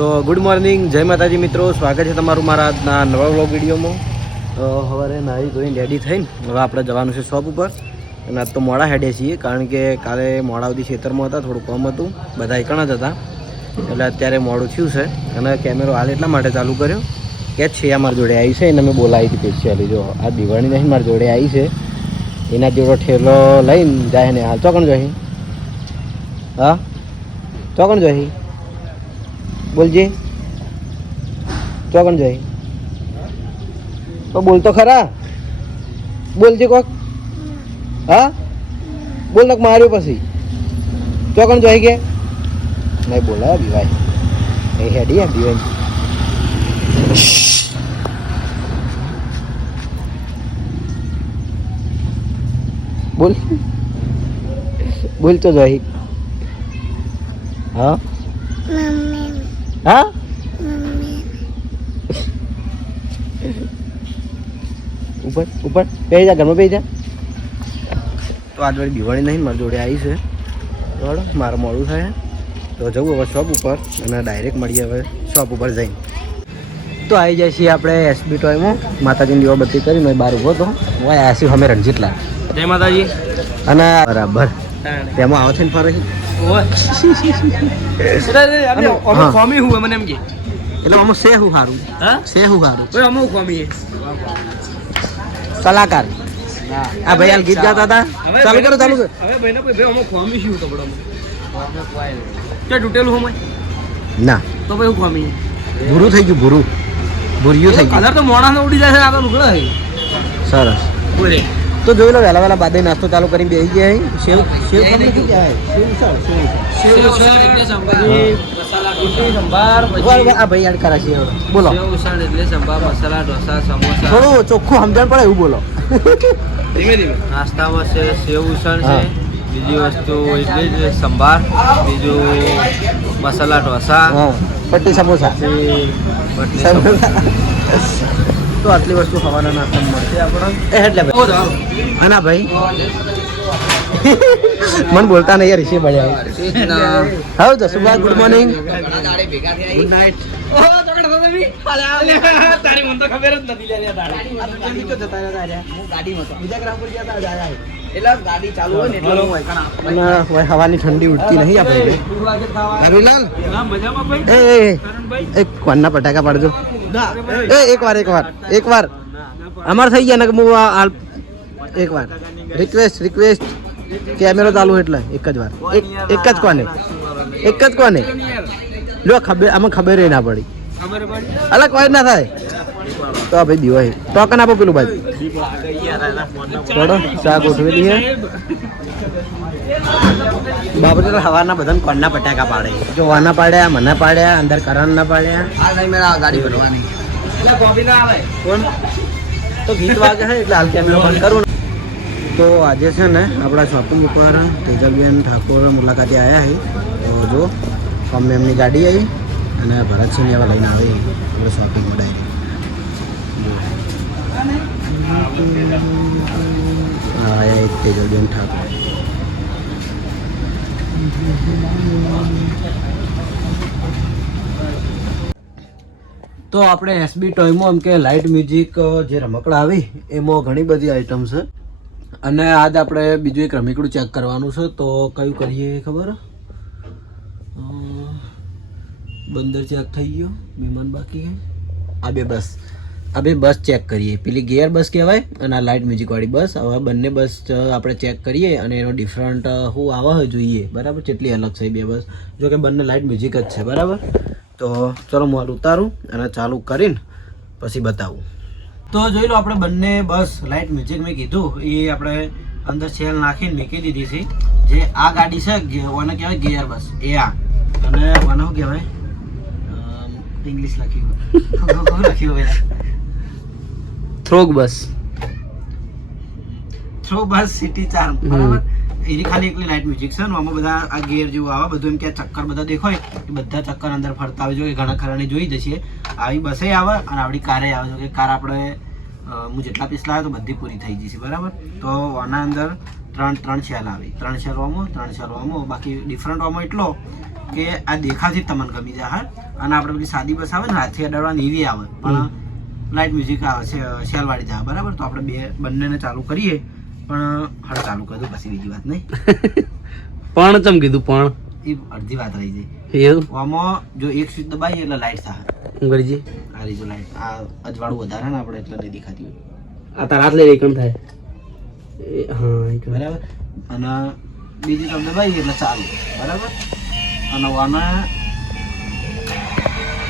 તો good morning, જય માતાજી મિત્રો. સ્વાગત છે તમારું મારા આજના નવા વ્લોગ વિડીયોમાં. તો સવારે નાહી ધોઈને રેડી થઈને હવે આપણે જવાનું છે શોપ ઉપર. અને આજ તો મોડા હેડે છીએ, કારણ કે કાલે મોડા સુધી ખેતરમાં હતા, થોડું કમ હતું. બધા એકણ જ હતા. એટલે અત્યારે મોડું થયું છે. અને કેમેરો હાલ એટલા માટે ચાલુ કર્યો કે છે મારી જોડે આવી છે. એને મેં બોલાવી હતી સ્પેશિયલી જો, આ દિવાળી નહીં, મારી જોડે આવી છે. એના જેવડો ઠેલો લઈને જાય ને, હાલ. ચોકણ જોઈ. હા? ચોકણ જોઈ? બોલજે. ચોકણ જોઈ. તો બોલ તો ખરા. બોલજે કોક. હા? બોલ નક માર્યો પછી. ચોકણ જોઈ કે? નહીં બોલા બીવાય એ હેડી એમ બીવાય બોલ. બોલતો જોઈ. હા? હા? ઉપર ઉપર. બેસી જા ઘરમાં બેસી જા. તો આજ વાળી દિવાળી નહીં મારી જોડે આવી છે. બરાબર? મારે મોડું થાય. તો જવું હવે શોપ ઉપર અને ડાયરેક્ટ મળીએ હવે શોપ ઉપર જઈને. તો આવી જાય છીએ આપણે એસબી ટોયમાં માતાજીની દીવાબત્તી કરી મેં બહાર ઊભો હતો. હું આવ્યા છીએ અમે રણજીતલા. જય માતાજી. અને બરાબર. તેમાં આવો છે ને ફરે. ખોમી હું મને એમ કે. એટલે આમાં છે શું હારું હા છે શું સારું ભાઈ અમે ખોમી કલાકાર આ ભાઈ હાલ ગીત ગાતા હતા? ચાલુ કરો ચાલુ કરો. હવે ભાઈ ને ભાઈ અમે ખોમી શું તો બડો તે તૂટેલું હું ના. તો ભાઈ હું ખોમી ભૂરું થઈ ગયું ભૂરું. ભૂર્યું થઈ ગયું. કલર તો મોણા ને ઉડી જાય છે આ તો લુગડા સરસ. બોલે. તો જોઈ લો વહેલા વહેલા બાદે નાસ્તો ચાલુ કરીને બેસી ગયા. સેવ સેવ ઊભા, ઊભા, આ ભાઈ યાદ કરા છે બોલો. સેવ એટલે સંભાર મસાલા ઢોસા સમોસા. થોડું ચોખ્ખું સમજણ પડે એવું બોલો. ધીમે ધીમે. નાસ્તામાં છે સેવ ઉસળ છે. બીજી વસ્તુ એટલે જ સંભાર. બીજું મસાલા ઢોસા. પટ્ટી સમોસા. પટ્ટી સમોસા. તો આટલી વસ્તુ ખાવાના નાસ્તા મળશે આપણને? એ એટલે ભાઈ. ના ભાઈ? મને બોલતા નહીં યાર ઋષિ હાઉ હા Jasubha good morning good night હવાની ઠંડી ઉડતી નહીં આપણે રવિલાલ એ એ, એ. એક કોણના પટાકા પાડજો. એ એક વાર એક વાર એક વાર અમાર થઈ ગયા ને હું આ એકવાર. રિક્વેસ્ટ રિક્વેસ્ટ કેમેરો ચાલુ એટલે, એક જ વાર. એક જ કોને? એક જ કોને? લો ખબર, આમાં ખબર ના પડી. અલગ કોઈ ના થાય. તો ભાઈ દીવાય ટોકન આપો પેલું બાજુ. થોડો ચા ગોઠવી દઈએ. બાબત સવારના બધા કોણના પટાકા પાડે. જો વાના પાડ્યા મને પાડ્યા અંદર કરણ ના પાડ્યા ગાડી કોણ? તો ગીત વાગે છે એટલે હાલ કેમેરો બંધ કરું. તો આજે છે ને આપણા શોપિંગ ઉપર તેજલબેન ઠાકોર મુલાકાતે આવ્યા છે તો જો અમે એમની ગાડી આવી અને ભરતસિંહ એવા લઈને આવી. આપણે શોપિંગમાં ડાયરેક્ટ હા એ તેજલબેન. તો આપણે એસબી ટોયમાં એમ કે લાઇટ મ્યુઝિક જે રમકડા આવી, એમાં ઘણી બધી આઈટમ છે. અને આજ આપણે બીજું એક રમકડું ચેક કરવાનું છે, તો કયું કરીએ ખબર? બંદર ચેક થઈ ગયો, મહેમાન બાકી આ બે બસ. બે બસ ચેક કરીએ. પેલી ગિયર બસ કહેવાય અને આ લાઇટ મ્યુઝિકવાળી બસ. હવે બંને બસ આપણે ચેક કરીએ અને એનો ડિફરન્ટ શું આવા જોઈએ. બરાબર? કેટલી અલગ છે બે બસ. જો કે બંને લાઇટ મ્યુઝિક જ છે, બરાબર? તો ચલો હું હાલ ઉતારું અને ચાલુ કરીને પછી બતાવું. તો જોઈ લો આપણે બંને બસ લાઇટ મ્યુઝિક મેં કીધું. એ આપણે અંદર સેલ નાખીને મૂકી દીધી છે. જે આ ગાડી છે ઓને કહેવાય ગિયર બસ એ આ. અને ઓને શું કહેવાય? ઇંગ્લિશ લખ્યું લખ્યું પેલા થ્રોગ બસ. થ્રો બસ સિટી ચાર. બરાબર? એની ખાલી એકલી લાઇટ મ્યુઝિક છે ને આમાં બધા આ ગેર જેવું આવે બધું એમ કે ચક્કર બધા દેખાય એ બધા ચક્કર અંદર ફરતા આવે જો કે ઘણા ખરાને જોઈ જશે આવી બસે આવે અને આપણી કારે આવે. જો કે કાર આપણે હું જેટલા પીસ લાવ્યો તો બધી પૂરી થઈ જશે બરાબર? તો આના અંદર ત્રણ ત્રણ શેલ આવી. ત્રણ શેલ રોમો ત્રણ શેલ રોમો બાકી ડિફરન્ટ રોમો એટલો કે આ દેખાવથી તમને ગમી જાય હા? અને આપણે પેલી સાદી બસ આવે ને હાથથી અડાડવાની એવી આવે. પણ લાઇટ મ્યુઝિક શેલવાળી જાય બરાબર? તો આપણે બે બંનેને ચાલુ કરીએ. પણ હળ ચાલુ કરી દઉં પછી બીજી વાત નહીં. પણ ચમ કીધું પણ? એ અડધી વાત રહી જાય આમાં જો એક સ્વિચ દબાવીએ એટલે લાઇટ થાય. હું આ રીજો લાઇટ આ અજવાળું વધારે ને આપણે એટલે નહીં દેખાતી હોય. આ તાર હાથ લઈ એકણ થાય? હા બરાબર? અને બીજી તમે દબાવીએ એટલે ચાલુ. બરાબર? અને આના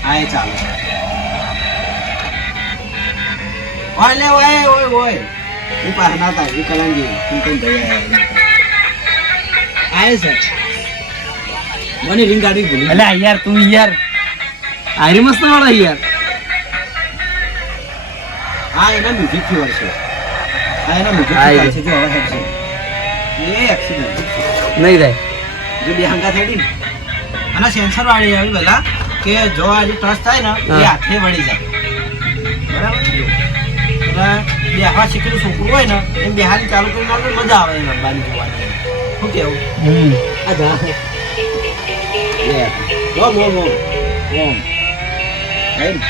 આ ચાલુ. ઓય લે ઓય ઓય ઓય હું પાસે ના હતા એ કલાંજી તું કઈ ભાઈ આયા સર મને રિંગ ગાડી ભૂલી અલે યાર તું યાર. આરી મસ્ત વાળા યાર. આ એના મ્યુઝિકથી વળશે આ એના મ્યુઝિકથી. વળશે જો હવે હેડ છે. એ એક્સિડન્ટ નહીં થાય. જો બે થઈ ને. અને સેન્સર વાળી આવી પેલા કે જો આ ટ્રસ્ટ થાય ને એ હાથે વળી જાય. બરાબર? જો એટલે બે હાથ શીખેલું છોકરું હોય ને એમ બે ચાલુ કરીને મજા આવે એમ રમવાની જોવાની. શું કેવું? હમ. આ જા. ઓમ ઓમ ઓમ ઓમ એમ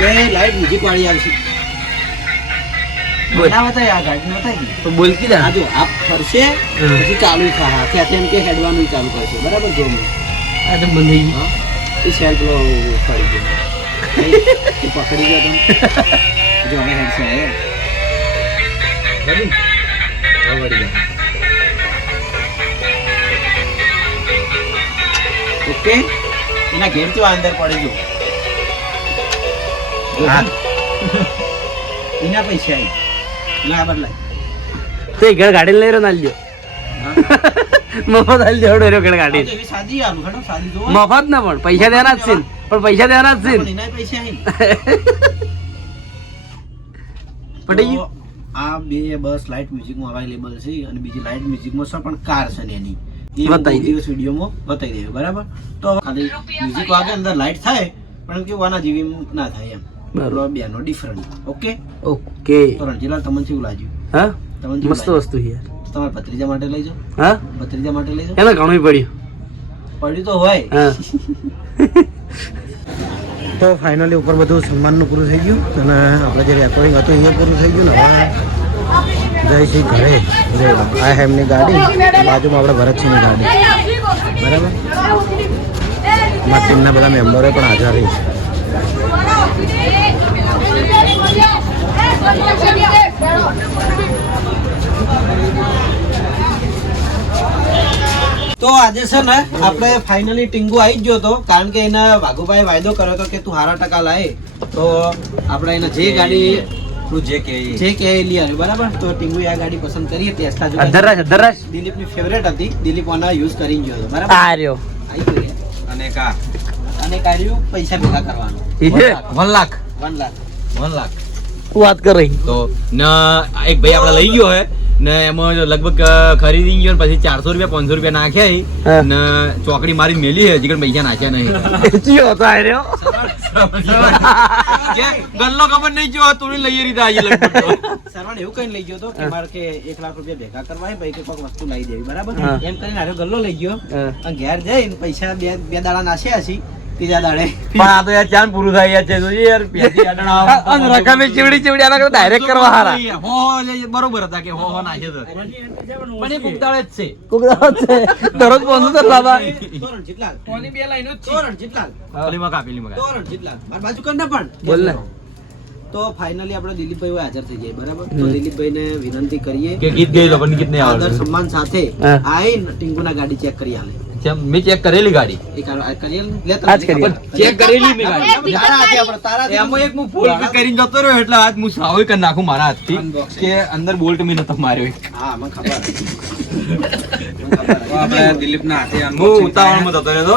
બે લાઈટ બીજી પાડી આવશે. છે ના જો ફરશે પછી ચાલુ થા હાથે એમ કે હેડવાનું ચાલુ કરશે. બરાબર જો. હમણાં. આ તો બંધ થઈ ગયું. એ સેલ પડી ગયો એ પકડી ગયો તમે. જો હવે હેડ છે આવ્યો વળી ગયા ઓકે. એના ઘેર તો અંદર પડી જો. એના પૈસા આવી ના બદલાય. તો ઘર ગાડી લઈ રહ્યો નાલજો મફત હાલ દેવડો રહ્યો ઘર ગાડી તો મફત ના પણ પૈસા દેવાના જ છે. પણ પૈસા દેવાના જ છે ને. એના પૈસા આવી પટી તો ગયું આ બે બસ લાઇટ મ્યુઝિકમાં અવેલેબલ છે અને બીજી લાઇટ મ્યુઝિકમાં છે પણ કાર છે ને એની. બતાવી દિવસ વિડીયોમાં બતાવી દઈએ બરાબર? તો ખાલી મ્યુઝિક વાગે અંદર લાઇટ થાય પણ કેવું આના જેવી ના થાય એમ. બરાબર. બરાબર બેનો ડિફરન્ટ ઓકે ઓકે. તો રણજીલાલ તમને કેવું લાગ્યું? હા? તમને મસ્ત વસ્તુ છે યાર. તમારા ભત્રીજા માટે લઈ જાઓ. હા? ભત્રીજા માટે લઈ જાઓ? એને ઘણું પડ્યું. પડ્યું તો હોય. હા. તો ફાઇનલી ઉપર બધું સન્માનનું પૂરું થઈ ગયું અને આપણે જે રેકોર્ડિંગ હતું એ પૂરું થઈ ગયું ને હવે શ્રી ઘરે જય આ એમની ગાડી બાજુમાં આપણે ભરતસિંહની ગાડી બરાબર અમારા ટીમના બધા મેમ્બરો પણ હાજર રહી છે તો આજે છે ને આપણે ફાઇનલી ટીંગુ આવી જ ગયો હતો કારણ કે એના વાઘુભાઈ વાયદો કર્યો હતો કે તું હારા ટકા લાય. તો આપણે એને જે ગાડી તું જે કે જે કે લઈ આવ્યો બરાબર? તો ટીંગુ આ ગાડી પસંદ કરી હતી જો ફેવરેટ હતી દિલીપ આના યુઝ કરી ગયો હતો બરાબર? આ રહ્યો. આવી ગયો અને કા? અને કાર્યું પૈસા ભેગા કરવાનું. One lakh. One lakh. One lakh. વાત કર રહી તો ને એક ભાઈ આપણે લઈ ગયો હે. ને એમાં લગભગ ખરીદી ગયો પછી ચારસો રૂપિયા પાંચસો રૂપિયા નાખ્યા ને ચોકડી મારી મેલી હજી હજી પૈસા નાખ્યા નહીં. ચિયો હતો ગલ્લો ખબર નહીં જો તું લઈ રીતે આજે સરવાણ એવું કઈ લઈ ગયો તો કે મારે કે એક લાખ રૂપિયા ભેગા કરવા ભાઈ કે કોઈ વસ્તુ લઈ દેવી બરાબર? એમ કરીને આર્યો ગલ્લો લઈ ગયો. અને ઘેર જઈને પૈસા બે બે દાડા નાખ્યા હશે ત્રીજા દાડે. પણ આ તો યાર ચાંદ પૂરું થાય યાર છે તો યાર પ્યાજી આડણા રકમે ચીવડી ચીવડી આના ડાયરેક્ટ કરવા હારા. હો હો બરોબર હતા કે હો હો નાખે તો. પણ એ કુકતાળે જ છે. કુકડાવત છે. દરરોજ પહોંચું તો લાવા તોરણ જીતલાલ. બે લાઈનો જ તોરણ જીતલાલ. પેલી કા, પેલી કા. તોરણ જીતલાલ. મારી બાજુ કર ને પણ. બોલ ને. તો ફાઇનલી આપણે દિલીપભાઈ હાજર થઈ જાય બરાબર? તો દિલીપભાઈને વિનંતી કરીએ કે ગીત ગઈ તો પણ ગીત નહીં આદર સન્માન સાથે આઈ ટીંગુના ગાડી ચેક કરી આલે. જેમ મેં ચેક કરેલી ગાડી. એક આજ કરી ચેક કરેલી મેં ગાડી. તારા આપણે, એમાં એક હું ફોલ્ડ કરીને જતો રહ્યો એટલે આજ હું સાવ કરી નાખું મારા હાથથી. કે અંદર બોલ્ટ મેં નતો માર્યો હા મને ખબર મને ખબર. દિલીપના હાથે હું ઉતાવળમાં જતો રહ્યો તો.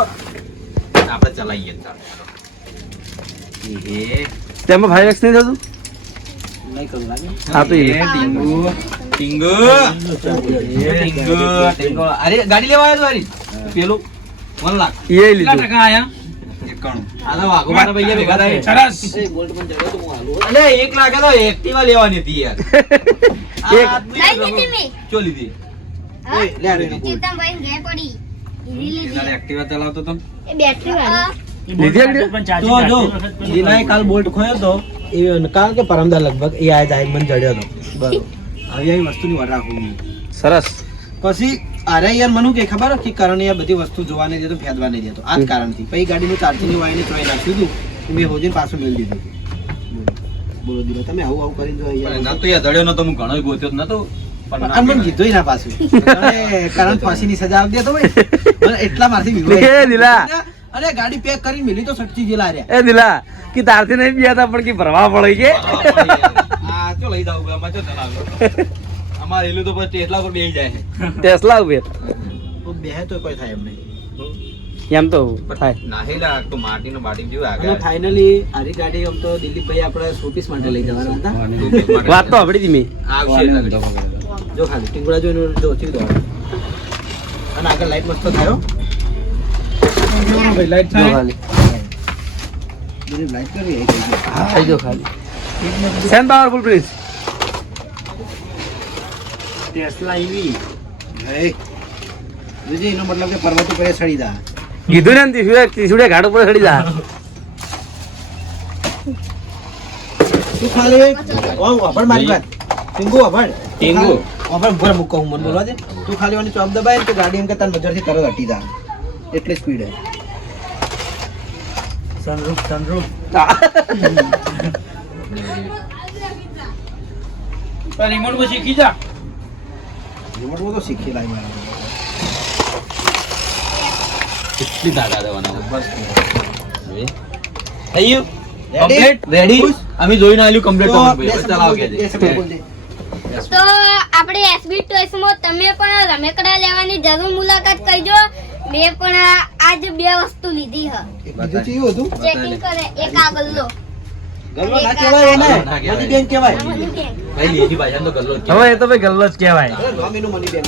આપણે ચલાવીએ તેમાં ફાઈવ એક્સ નહીં થતું? ગાડી લેવા આવ્યો પેલું વન લાખ. એ લીધું. એકાણું. આ તો વાઘોબાના પૈયા ભેગા થાય. એ બોલ્ટ પણ જડ્યો તો હું હાલું હો. અલે એક લાખ તો એક્ટિવા લેવાની હતી યાર. આ એક- આદમી ચો લીધી? ઓય, લે આ રેડી. ચેતનભાઈ ઘેર પડી. ઈરી લીધી. તારે એક્ટિવા ચલાવતો તો. એ બેટરી વાળી. લીધી આગળ? તો જો દિલાએ કાલ બોલ્ટ ખોયો તો એ કાલ કે પરમદા લગભગ એ આ જાય મને જડ્યો હતો બરોબર આવી આવી વસ્તુની વાર રાખું સરસ. પછી અરે યાર મને કે ખબર કે કારણ યાર બધી વસ્તુ જોવા નહીં દેતો ફેદવા નહીં દેતો. આ જ કારણથી. પછી ગાડીનું ચાર્જિંગની વાયને ચોઈ નાખ્યું હતું મેં હોજીને પાછું મેળ દીધું. બોલો દીધો તમે આવું આવું કરી દો યાર. ના તો યાર ધડ્યો નતો હું ઘણો ગોત્યો નતો. પણ મને કીધું ના પાછું. અરે ફાંસીની સજા આપી દેતો ભાઈ. એટલા મારથી. લે દિલા. અરે ગાડી પેક કરીને મિલી તો સટકી જેલા રહ્યા. એ દિલા કે તારથી નહીં હતા પણ કે ભરવા પડે કે? આ લઈ જાવ ચલાવો અમારે એલું તો પછી ટેસ્લા પર બેહી જાય છે. ટેસ્લા ઉપર તો બેહે તો કોઈ થાય એમ નહીં. એમ તો થાય. નાહેલા તો માટીનો બાટી જેવું આગળ. ફાઇનલી આરી ગાડી આમ તો દિલીપભાઈ આપણે શોપીસ માટે લઈ જવાના હતા. વાત તો આપડી ધીમી આવશે જો ખાલી ટીંગડા જોઈને જો ચીક દો અને આગળ લાઈટ મસ્ત થયો ભાઈ લાઈટ ખાલી. લાઈટ કરી હા જો ખાલી. સેન પાવરફુલ પ્લીઝ એનો મતલબ કે પર્વત ઉપર ચડી જા કીધું ને ત્રિશુડે ઘાટ ઉપર ચડી જા તું ખાલી ઓ વાપર મારી વાત. ટીંગુ વાપર ટીંગુ? વાપર ઉપર મૂકો હું મને બોલવા દે. તું ખાલી વાની ચોપ દબાય તો ગાડી એમ કે તાર નજરથી તરત હટી જા. એટલે સ્પીડ હે. સનરૂફ સનરૂફ રિમોટ તો શીખી લાવી મારા કેટલી દાદા દેવાના બસ. થઈ ગયું કમ્પ્લીટ રેડી અમે જોઈને આલ્યું કમ્પ્લીટ તો ચલાવો કે. તો આપણે એસબી ટોયસમાં તમે પણ રમેકડા લેવાની જરૂર મુલાકાત કરજો. મેં પણ આજ બે વસ્તુ લીધી હ. બીજું ચીયું હતું. ચેકિંગ કરે એક આ ગલ્લો. ગલ્લો ના કહેવાય એને. મની બેન કહેવાય. હવે એ તો ભાઈ ગલ્લો જ કહેવાય. અરે નામ એનું મની બેંક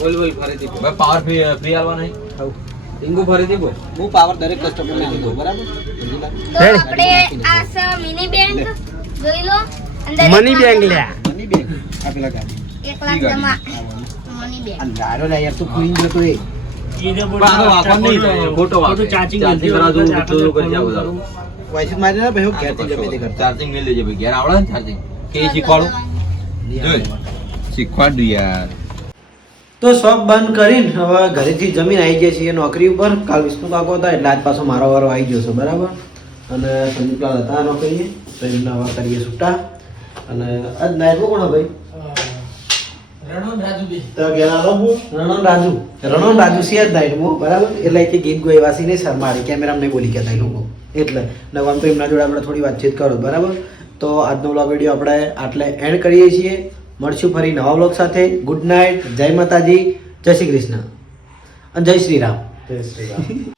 બોલ બોલ ફરીથી ભાઈ પાવર ફ્રી ફ્રી આલવા નહીં ટીંગુ ફરીથી બોલ. હું પાવર દરેક કસ્ટમર દીધો બરાબર? તો આપણે આ સ મિની બેંક જોઈ લો. અંદર મની બેંક જમા. મની બેંક આ પેલા ગાડી. એક લાખ જમા. મની બેંક આ ગાડો યાર તું ખુઈ ગયો તો એ. ચાર્જિંગ ના ને ચાર્જિંગ કે શીખવાડું? જોઈ. શીખવાડું યાર. તો શોપ બંધ કરીને હવે ઘરેથી જમીન આવી ગયા છીએ નોકરી ઉપર. કાલ વિષ્ણુ કાકો હતા એટલે આજ પાછો મારો વારો આવી ગયો છે બરાબર? અને સંદીપલાલ હતા નોકરીએ તો એમના હવે કરીએ છૂટા. અને આજ નાયકો કોણ ભાઈ? તો રણન રાજુ. રણન રાજુ સિયા જ નાયકો બરાબર? એટલે કે ગીત ગોઈવાસી ને શરમાડી કેમેરામાં નહીં બોલી ગયા એ લોકો. એટલે. નવામ તો એમના જોડે આપણે થોડી વાતચીત કરો બરાબર? તો આજનો વ્લોગ વીડિયો આપણે આટલે એન્ડ કરીએ છીએ. મળશું ફરી નવા વ્લોગ સાથે. ગુડ નાઇટ જય માતાજી. જય શ્રી કૃષ્ણ. અને જય શ્રી રામ. જય શ્રી રામ.